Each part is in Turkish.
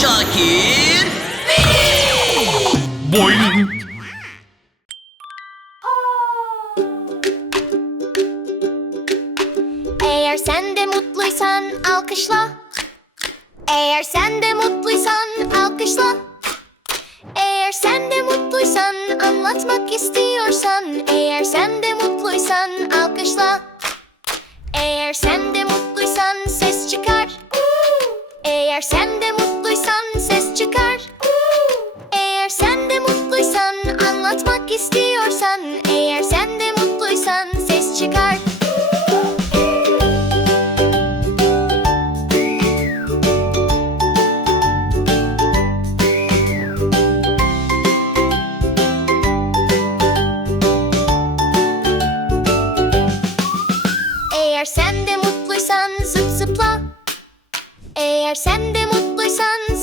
Şakir. Boing. Eğer sen de mutluysan alkışla. Eğer sen de mutluysan alkışla. Eğer sen de mutluysan anlatmak istiyorsan Eğer sen de mutluysan alkışla. Eğer sen de mutluysan ses çıkar. Eğer sen de mutluysan ses çıkar. Eğer sen de mutluysan anlatmak istiyorsan Eğer sen de mutluysan ses çıkar. Eğer sen de mutluysan zıp zıpla Eğer sen de mutluysan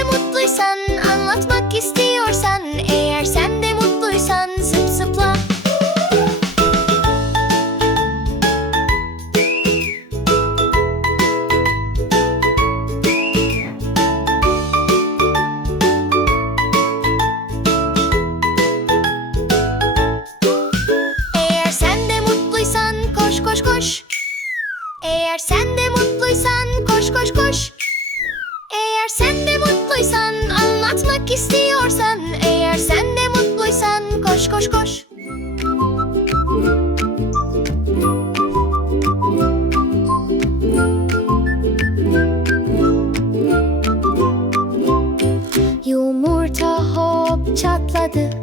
de mutluysan anlatmak istiyorsan Eğer sen de mutluysan zıp zıpla. Eğer sen de mutluysan koş koş koş. Eğer sen de mutluysan koş koş koş Eğer sen de mutluysan anlatmak istiyorsan Eğer sen de mutluysan koş koş koş. Yumurta hop çatladı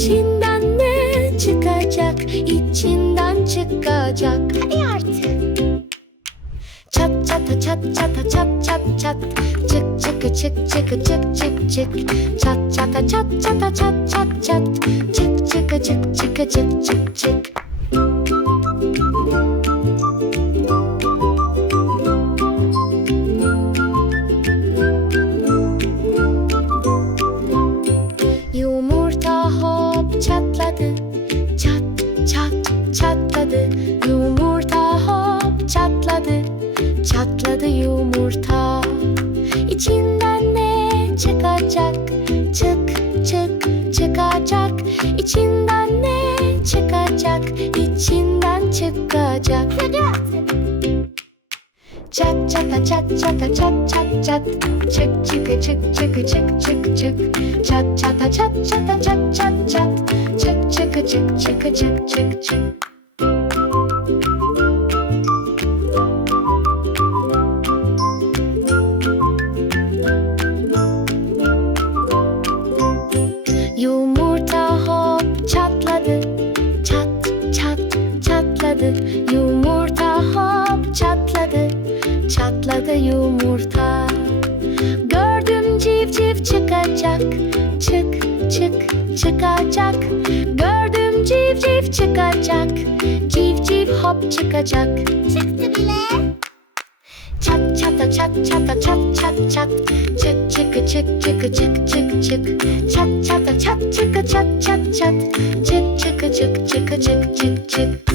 İçinden ne çıkacak? İçinden çıkacak. Hadi artık. Çat çata çat çata çat çat çat. Çık çıkı çık çıkı çık çık çık. Çat çata çat çata çat çat çat. Çık çıkı çık çıkı çık çık çık. Yumurta hop çatladı. Çat çat çatladı. Yumurta hop çatladı. Çatladı yumurta. İçinden ne çıkacak? Çık çık çıkacak. İçinden ne çıkacak? İçinden çıkacak. Çat çata çat çata çat çat çat. Çık çıkı çık çıkı çık çık çık. Çat çata çat çata çat çat çat Çık çıkı çık çıkı çık çık çık. Yumurta hop çatladı. Çat çat çatladı. Yumurta hop çatladı. Çatladı yumurta. Gördüm civciv çıkacak. Çık çık çıkacak. Gördüm civciv çıkacak. Civciv hop çıkacak. Çıktı bile. Çat çata çat çata çat çat çat. Çık çıkı çık çıkı çık çık çık. Çat çata çat çıkı çat çat çat. Çık çıkı çık çıkı çık çık çık